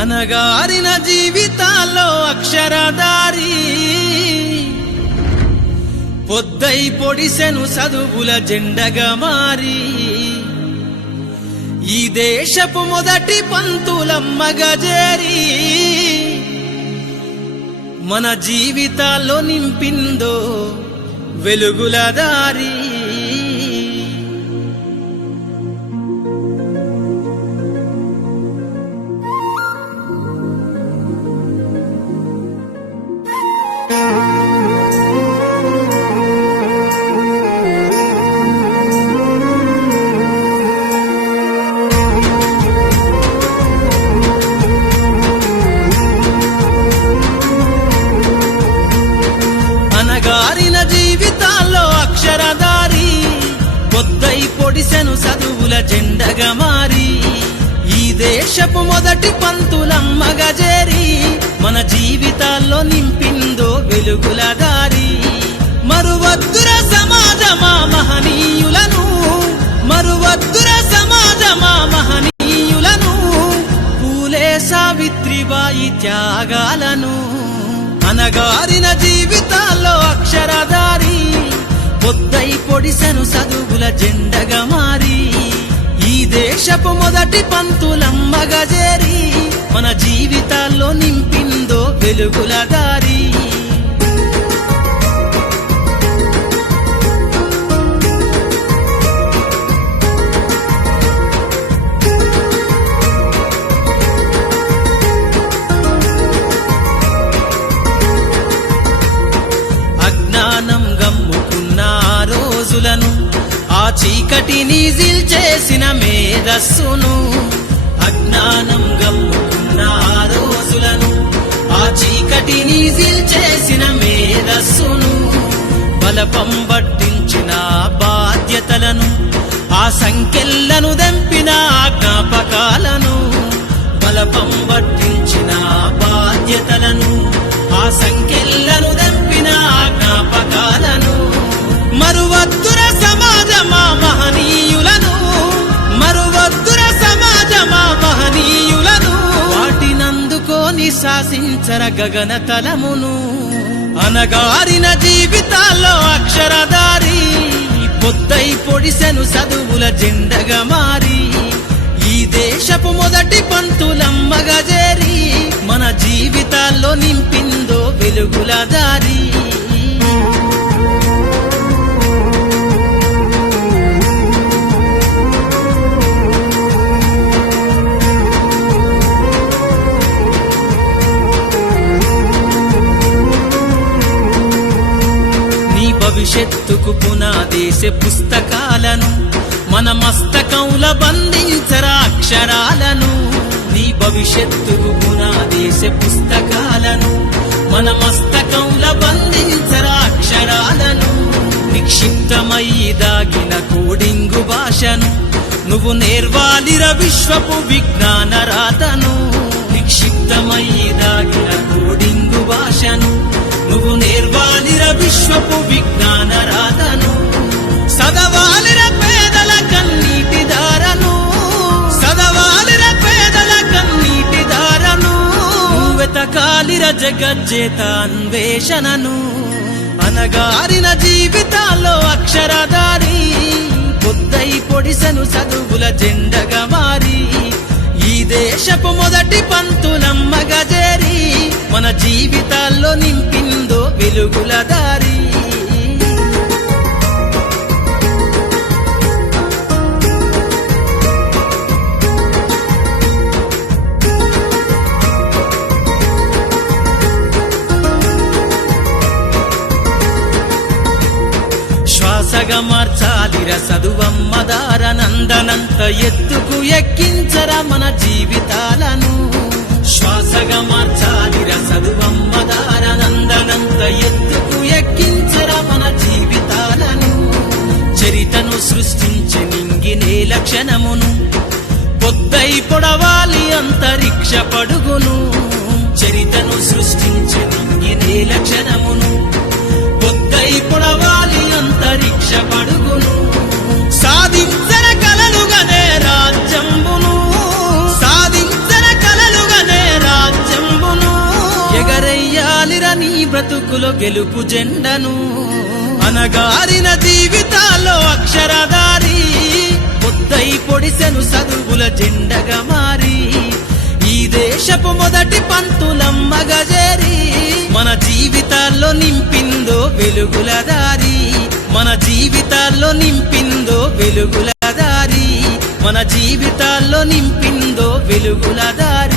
అనగారిన జీవితాల్లో అక్షరదారి పొద్దై పొడిసెను చదువుల జెండగా మారి ఈ దేశపు మొదటి పంతులమ్మగా చేరి మన జీవితాల్లో నింపిందో వెలుగుల దారి. అనగారిన జీవితాల్లో అక్షరదారి పొద్దై పొడిసెను చదువుల జెండగా మారి ఈ దేశపు మొదటి పంతులమ్మగా చేరి మన జీవితాల్లో నింపిందో వెలుగుల దారి. మరువద్దుర సమాజమా మహనీయులను, మరువద్దుర సమాజమా మహనీయులను, పూలే సావిత్రిబాయి త్యాగాలను. అనగారిన జీవితాల్లో అక్షరదారి పొద్దై పొడిసెను చదువుల జెండగా మారి ఈ దేశపు మొదటి పంతులమ్మగా చేరి మన జీవితాల్లో నింపిందో వెలుగుల దారి. అజ్ఞానం గమ్ముకున్న ఆ రోజులను, ఆ చీకటిని జిల్చేసిన మేధస్సును, అజ్ఞానం గమ్ముకున్న ఆ రోజులను, ఆ చీకటిని జిల్చేసిన మేధస్సును, బలపం పట్టించిన బాధ్యతలను, ఆ సంఖ్యలను దెంపిన జ్ఞాపకాలను, బలపం పట్టించిన బాధ్యతలను, ఆ సంఖ్యలను దెంపిన జ్ఞాపకాలను. మరువద్దుర సమాజమా మహనీయులను, మరువద్దుర సమాజమా మహనీయులను, వాటినందుకోని శాసించర గగన తలమును. అనగారిన జీవితాల్లో అక్షరదారి పొద్దై పొడిసెను చదువుల జెండగా మారి ఈ దేశపు మొదటి పంతులమ్మగా చేరి మన జీవితాల్లో నింపిందో వెలుగుల దారి. భవిష్యత్తుకు పునాదేశ పుస్తకాలను మన మస్తకంల బంధించరా అక్షరాలను. నీ భవిష్యత్తుకు పునాదేశ పుస్తకాలను మన మస్తకంల బంధించరా అక్షరాలను. నిక్షిప్తమై దాగిన కోడింగు భాషను నువ్వు నేర్వాలిర విశ్వపు విజ్ఞాన రాతను. నిక్షిప్తమై దాగిన కోడింగు భాషను నువ్వు నేర్వాలిర విశ్వపు విజ్ఞాన రాతను. సదవాలిర పేదల కన్నీటి దారను, సదవాలిర పేదల కన్నీటి దారను, వెతకాలిర జగజ్జేత అన్వేషణను. అనగారిన జీవితాల్లో అక్షరదారి పొద్దై పొడిసెను చదువుల జెండగా మారి ఈ దేశపు మొదటి పంతులమ్మగా చేరి మన జీవితాల్లో నింపిందో వెలుగుల దారి. శ్వాసగా మార్చాలిర చదువమ్మ దారనందనంత ఎత్తుకు ఎక్కించరా మన జీవితాలను. శ్వాసగా మార్చాలిర చదువమ్మ దారనందనంత ఎత్తుకు ఎక్కించరా మన జీవితాలను. చరితను సృష్టించి నింగినే లక్షణమును పొద్దై పొడవాలి అంతరిక్ష పడుగును. చరితను సృష్టించి నింగినే లక్షణమును పొద్దై పొడవాలి అంతరిక్ష పడుగును. సాధించర కలలుగనే రాజ్యంబును, బ్రతుకులో గెలుపు జెండను అనగారిన జీవితాల్లో అక్షరధారి పొద్దై పొడిసెను చదువుల జెండగా మారి ఈ దేశపు మొదటి పంతులమ్మగా చేరి మన జీవితాల్లో నింపిందో వెలుగుల దారి మన జీవితాల్లో నింపిందో వెలుగుల దారి మన జీవితాల్లో నింపిందో వెలుగుల దారి